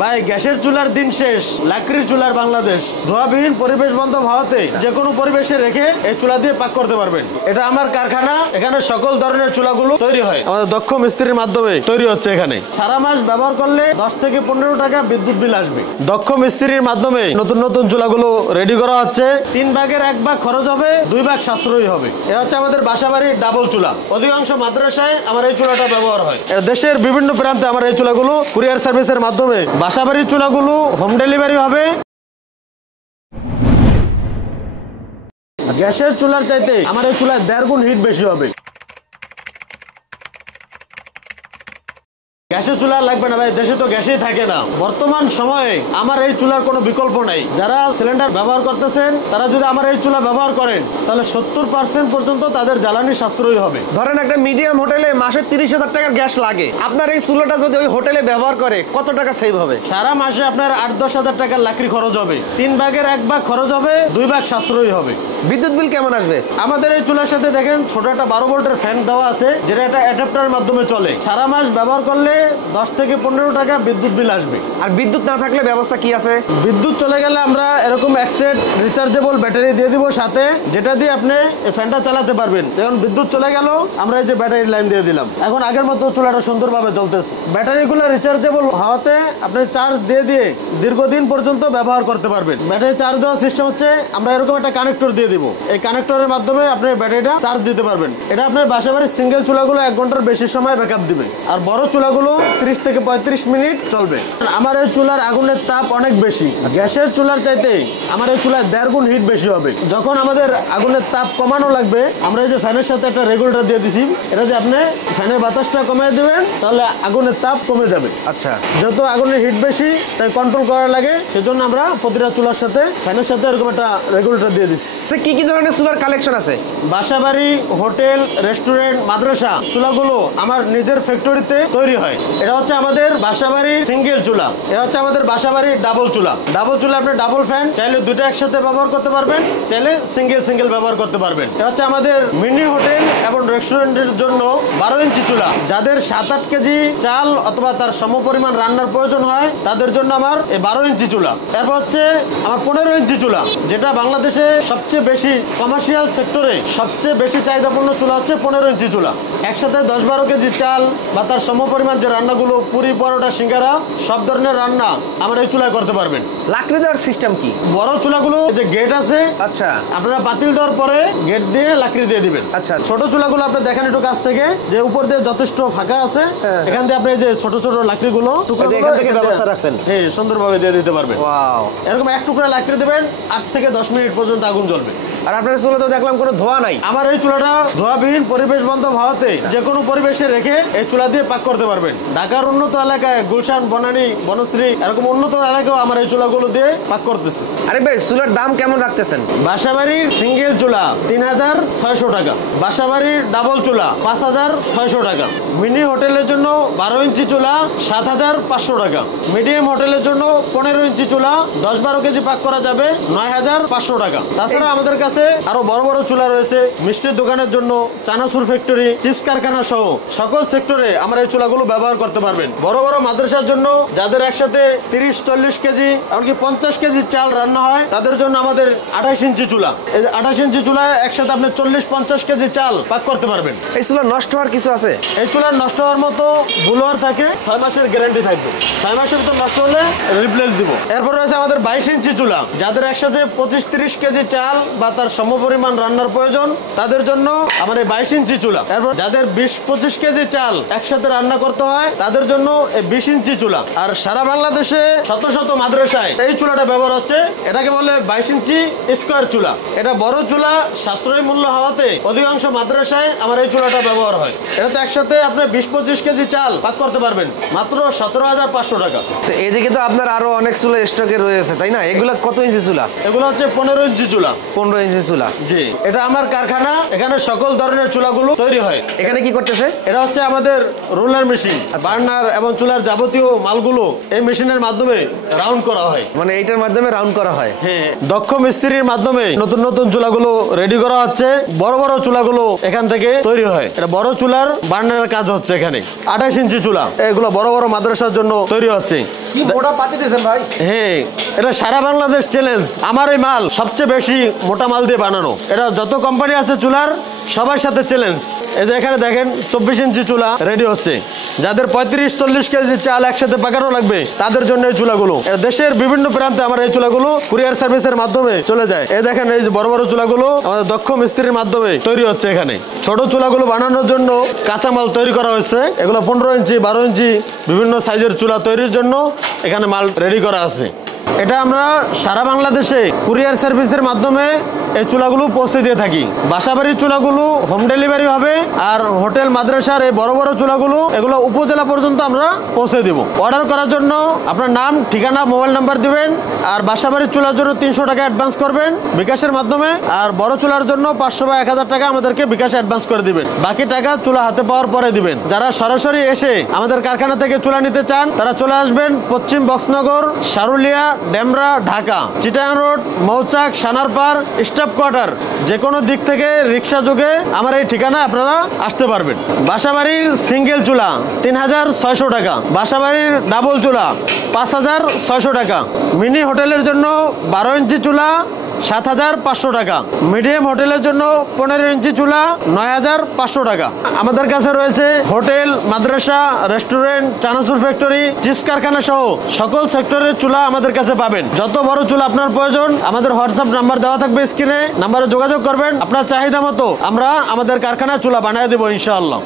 ভাই গ্যাসের চুলার দিন শেষ, লাকড়ির চুলার বাংলাদেশ। ধোঁয়াবিহীন পরিবেশ বান্ধব হাওয়াতে যে কোনো পরিবেশে রেখে এই চুলা দিয়ে পাক করতে পারবেন। এটা আমার কারখানা, এখানে সকল ধরনের চুলাগুলো তৈরি হয় আমাদের দক্ষ মিস্ত্রির মাধ্যমে তৈরি হচ্ছে। এখানে সারা মাস ব্যবহার করলে 10 থেকে 15 টাকা বিদ্যুৎ বিল আসবে। দক্ষ মিস্ত্রির মাধ্যমে নতুন নতুন চুলাগুলো রেডি করা হচ্ছে। 3 ভাগের 1 ভাগ খরচ হবে, 2 ভাগ সাশ্রয়ী হবে। এটা হচ্ছে আমাদের বাসাবাড়ির ডাবল চুলা। অধিকাংশ মাদ্রাসায় আমার এই চুলাটা ব্যবহার হয়। দেশের বিভিন্ন প্রান্তে আমার এই চুলাগুলো কুরিয়ার সার্ভিসের মাধ্যমে বাসাবাড়ির চুলাগুলো হোম ডেলিভারি হবে। গ্যাসের চুলার চাইতে আমার এই চুলায় 1.5 গুণ হিট বেশি হবে। গ্যাসের চুলা লাগবে না ভাই, দেশে তো গ্যাসই থাকে না। বর্তমান সময়ে আমার এই চুলার কোনো বিকল্প নাই। যারা সিলিন্ডার ব্যবহার করতেছেন তারা যদি আমার এই চুলা ব্যবহার করেন তাহলে 70% পর্যন্ত তাদের জ্বালানি সাশ্রয়ী হবে। ধরেন একটা মিডিয়াম হোটেলে মাসে 30,000 টাকার গ্যাস লাগে, আপনার এই চুলাটা যদি ওই হোটেলে ব্যবহার করে কত টাকা সেভ হবে? সারা মাসে আপনার 8-10 হাজার টাকার লাকড়ি খরচ হবে। 3 ভাগের 1 ভাগ খরচ হবে, 2 ভাগ সাশ্রয়ী হবে। বিদ্যুৎ বিল কেমন আসবে? আমাদের এই চুলার সাথে দেখেন ছোট একটা 12 ভোল্টের ফ্যান দেওয়া আছে, যেটা একটা অ্যাডাপ্টারের মাধ্যমে চলে। সারা মাস ব্যবহার করলে 10 থেকে 15 টাকা বিদ্যুৎ বিল আসবে। আর বিদ্যুৎ না থাকলে ব্যবস্থা কি আছে? বিদ্যুৎ চলে গেলে আমরা এরকম এক সেট রিচার্জেবল ব্যাটারি দিয়ে দিব সাথে, যেটা দিয়ে আপনি এই ফ্যানটা চালাতে পারবেন। যখন বিদ্যুৎ চলে গেল আমরা এই যে ব্যাটারি লাইন দিয়ে দিলাম, এখন আগের মতো চুলাটা সুন্দরভাবে চলতেছে। ব্যাটারিগুলো রিচার্জেবল হওয়াতে আপনি চার্জ দিয়ে দিয়ে দীর্ঘদিন পর্যন্ত ব্যবহার করতে পারবেন। ব্যাটারি চার্জ দেওয়ার সিস্টেম হচ্ছে আমরা এরকম একটা কানেক্টর দিয়ে দিব। এই কানেক্টরের মাধ্যমে আপনি ব্যাটারিটা চার্জ দিতে পারবেন। এটা আপনার বাসাবাড়ির সিঙ্গেল চুলাগুলো 1 ঘন্টার বেশি সময় ব্যাকআপ দিবে, আর বড় চুলাগুলো 30 থেকে 35 মিনিট চলবে। আমার এই চুলার আগুনের তাপ অনেক বেশি। গ্যাসের চুলার চাইতে আমার এই চুলায় 1.5 গুণ হিট বেশি হবে। যখন আমাদের আগুনের তাপ কমানো লাগবে, আমরা এই যে ফ্যানের সাথে একটা রেগুলেটর দিয়ে দিছি, এটা যে আপনি ফ্যানের বাতাসটা কমিয়ে দিবেন তাহলে আগুনের তাপ কমে যাবে। আচ্ছা, যেহেতু আগুনের হিট বেশি তাই কন্ট্রোল করা লাগে, সেজন্য আমরা প্রতিটা চুলার সাথে ফ্যানের সাথে এরকম একটা রেগুলেটর দিয়ে দিচ্ছি। কি কি ধরনের চুলার কালেকশন আছে? বাসাবাড়ি, হোটেল, রেস্টুরেন্ট, মাদ্রাসা চুলাগুলো আমার নিজের ফ্যাক্টরিতে তৈরি হয়। এটা হচ্ছে আমাদের বাসাবাড়ির সিঙ্গেল চুলা। এটা হচ্ছে আমাদের বাসাবাড়ির ডাবল চুলা। ডাবল চুলা আপনি ডাবল ফ্যান চাইলে দুটো একসাথে ব্যবহার করতে পারবেন, চাইলে সিঙ্গেল সিঙ্গেল ব্যবহার করতে পারবেন। এটা হচ্ছে আমাদের মিনি হোটেল এবং রেস্টুরেন্টের জন্য 12 ইঞ্চি চুলা। যাদের 7-8 কেজি চাল অথবা তার সমপরিমাণ রান্নার প্রয়োজন হয় তাদের জন্য আমার এই 12 ইঞ্চি চুলা। এরপর হচ্ছে আমার 15 ইঞ্চি চুলা, যেটা বাংলাদেশে সবচেয়ে বেশি কমার্শিয়াল সেক্টরে সবচেয়ে বেশি চাহিদাপূর্ণ চুলা হচ্ছে 15 ইঞ্চি চুলা। একসাথে 10-12 কেজি চাল বা তার সমপরিমাণ যে রান্নাগুলো, পুরি, পরোটা, সিঙ্গারা, সব ধরনের রান্না আমরা এই চুলায় করতে পারবেন। লাকড়ি দেওয়ার সিস্টেম কি? বড় চুলাগুলো যে গেট আছে, আচ্ছা, আপনারা পাতিল দেওয়ার পরে গেট দিয়ে লাকড়ি দিয়ে দিবেন। আচ্ছা, ছোট চুলাগুলো আপনি দেখেন একটু কাছ থেকে, যে উপর দিয়ে যথেষ্ট ফাঁকা আছে, এখান দিয়ে আপনি যে ছোট ছোট লাকড়িগুলো এখান থেকে ব্যবস্থা রাখছেন, হ্যাঁ, সুন্দরভাবে দিয়ে দিতে পারবেন। ওয়াও, এরকম এক টুকরা লাকড়ি দেবেন, 8 থেকে 10 মিনিট পর্যন্ত আগুন জ্বলবে। আর আপনার চুলা তো দেখলাম কোনো ধোঁয়া নাই। আমার এই চুলাটা ধোঁয়াবিহীন পরিবেশ বান্ধব হওয়াতে যে কোনো পরিবেশে রেখে এই চুলা দিয়ে পাক করতে পারবেন। ঢাকার উন্নত এলাকায় গুলশান, বনানী, বনশ্রী এরকম উন্নত এলাকাও আমার এই চুলাগুলো দিয়ে পাক করতেছে। আরে ভাই, চুলার দাম কেমন রাখতেছেন? বাসাবাড়ির সিঙ্গেল চুলা 3600 টাকা, বাসাবাড়ির ডাবল চুলা 5600 টাকা, মিনি হোটেলের জন্য 12 ইঞ্চি চুলা 7500 টাকা, মিডিয়াম হোটেলের জন্য 15 ইঞ্চি চুলা 10-12 কেজি পাক করা যাবে 9500 টাকা। তাছাড়া আমাদের কাছে আরো বড় বড় চুলা রয়েছে মিষ্টির দোকানের জন্য, চানাচুর ফ্যাক্টরি, চিপস কারখানা সহ সকল সেক্টরে আমরা এই চুলাগুলো ব্যবহার করতে পারবেন। বড় বড় মাদ্রাসার জন্য, যাদের একসাথে 30-40 কেজি এমনকি 50 কেজি চাল রান্না হয়, তাদের জন্য আমাদের 28 ইঞ্চি চুলা। এই 28 ইঞ্চি চুলায় একসাথে আপনি 40-50 কেজি চাল পাক করতে পারবেন। এই চুলা নষ্ট হওয়ার কিছু আছে? এই চুলার নষ্ট হওয়ার মতো বুলোয়ার থাকে, 6 মাসের গ্যারান্টি থাকবে। 6 মাসের ভিতর নষ্ট হলে রিপ্লেস দিব। এরপর রয়েছে আমাদের 22 ইঞ্চি চুলা। যাদের একসাথে 25-30 কেজি চাল বা তার সমপরিমাণ রান্নার প্রয়োজন তাদের জন্য আমার এই 22 ইঞ্চি চুলা। এরপর যাদের 20-25 কেজি চাল একসাথে রান্না করতে হয় তাদের জন্য এই 20 ইঞ্চি চুলা। আর সারা বাংলাদেশে শত শত মাদ্রাসায় এই চুলাটা ব্যবহার হচ্ছে। এটাকে বলে 22 ইঞ্চি স্কোয়ার চুলা। এটা বড় চুলা, সাশ্রয়ী মূল্য হওয়াতে অধিকাংশ মাদ্রাসায় আমার এই চুলাটা ব্যবহার হয়। এটাতে একসাথে আপনি 20-25 কেজি চাল পাক করতে পারবেন মাত্র 17,500 টাকা। তো এদিকে তো আপনার আরো অনেক চুলা স্টকে রয়েছে, তাই না? এগুলা কত ইঞ্চি চুলা? এগুলো হচ্ছে 15 ইঞ্চি চুলা। 15 ইঞ্চি ইঞ্চি চুলা। জি, এটা আমার কারখানা, এখানে সকল ধরনের চুলাগুলো তৈরি হয়। এখানে কি করতেছে? এটা হচ্ছে আমাদের রোলার মেশিন, বার্নার এবং চুলার যাবতীয় মালগুলো এই মেশিনের মাধ্যমে রাউন্ড করা হয়। মানে এইটার মাধ্যমে রাউন্ড করা হয়। হ্যাঁ, দক্ষ মিস্ত্রির মাধ্যমে নতুন নতুন চুলাগুলো রেডি করা হচ্ছে। বড় বড় চুলাগুলো এখান থেকে তৈরি হয়। এটা বড় চুলার বার্নারের কাজ হচ্ছে এখানে। 28 ইঞ্চি চুলা, এগুলো বড় বড় মাদ্রাসার জন্য তৈরি হচ্ছে। কি মোটা পাতি দিয়েছেন ভাই? হ্যাঁ, এটা সারা বাংলাদেশ চ্যালেঞ্জ। আমার এই মাল সবচেয়ে বেশি মোটা মাল দিয়ে বানানো। এটা যত কোম্পানি আছে চুলার সবার সাথে চ্যালেঞ্জ। এই যে এখানে দেখেন 24 ইঞ্চি চুলা রেডি হচ্ছে। যাদের 35-40 কেজি চাল একসাথে পাকানো লাগবে তাদের জন্য এই চুলাগুলো। দেশের বিভিন্ন প্রান্তে আমার এই চুলাগুলো কুরিয়ার সার্ভিসের মাধ্যমে চলে যায়। এই দেখেন এই যে বড় বড় চুলাগুলো আমাদের দক্ষ মিস্ত্রির মাধ্যমে তৈরি হচ্ছে এখানে। ছোট চুলাগুলো বানানোর জন্য কাঁচামাল তৈরি করা হয়েছে। এগুলো 15 ইঞ্চি 12 ইঞ্চি বিভিন্ন সাইজের চুলা তৈরির জন্য এখানে মাল রেডি করা আছে। এটা আমরা সারা বাংলাদেশে কুরিয়ার সার্ভিসের মাধ্যমে এই চুলাগুলো পৌঁছে দিয়ে থাকি। বাসাবাড়ির চুলাগুলো হোম ডেলিভারি হবে, আর হোটেল মাদ্রাসার এই বড় বড় চুলাগুলো এগুলো উপজেলা পর্যন্ত আমরা পৌঁছে দিব। অর্ডার করার জন্য আপনার নাম, ঠিকানা, মোবাইল নাম্বার দিবেন। আর বাসাবাড়ির চুলার জন্য 300 টাকা অ্যাডভান্স করবেন বিকাশের মাধ্যমে। আর বড় চুলার জন্য 500 বা 1000 টাকা আমাদেরকে বিকাশে অ্যাডভান্স করে দিবেন। বাকি টাকা চুলা হাতে পাওয়ার পরে দিবেন। যারা সরাসরি এসে আমাদের কারখানা থেকে চুলা নিতে চান তারা চলে আসবেন পশ্চিম বক্সনগর, সারুলিয়া, ডেমরা, ঢাকা, চিটাগাং রোড, মৌচাক, সানারপার, স্টাফ কোয়ার্টার। যে কোনো দিক থেকে রিক্সা যোগে আমার এই ঠিকানা আপনারা আসতে পারবেন। বাসাবাড়ির সিঙ্গেল চুলা 3600 টাকা, বাসাবাড়ির ডাবল চুলা 5600 টাকা, মিনি হোটেলের জন্য 12 ইঞ্চি চুলা 7500 টাকা, মিডিয়াম হোটেলের জন্য 15 ইঞ্চি চুলা 9500 টাকা। আমাদের কাছে রয়েছে হোটেল, মাদ্রাসা, রেস্টুরেন্ট, চানাচুর ফ্যাক্টরি, চিপস কারখানা সহ সকল সেক্টরের চুলা আমাদের কাছে পাবেন। যত বড় চুলা আপনার প্রয়োজন আমাদের হোয়াটসঅ্যাপ নাম্বার দেওয়া থাকবে স্ক্রিনে, নাম্বারে যোগাযোগ করবেন। আপনার চাহিদা মতো আমরা আমাদের কারখানায় চুলা বানিয়ে দেবো ইনশাআল্লাহ।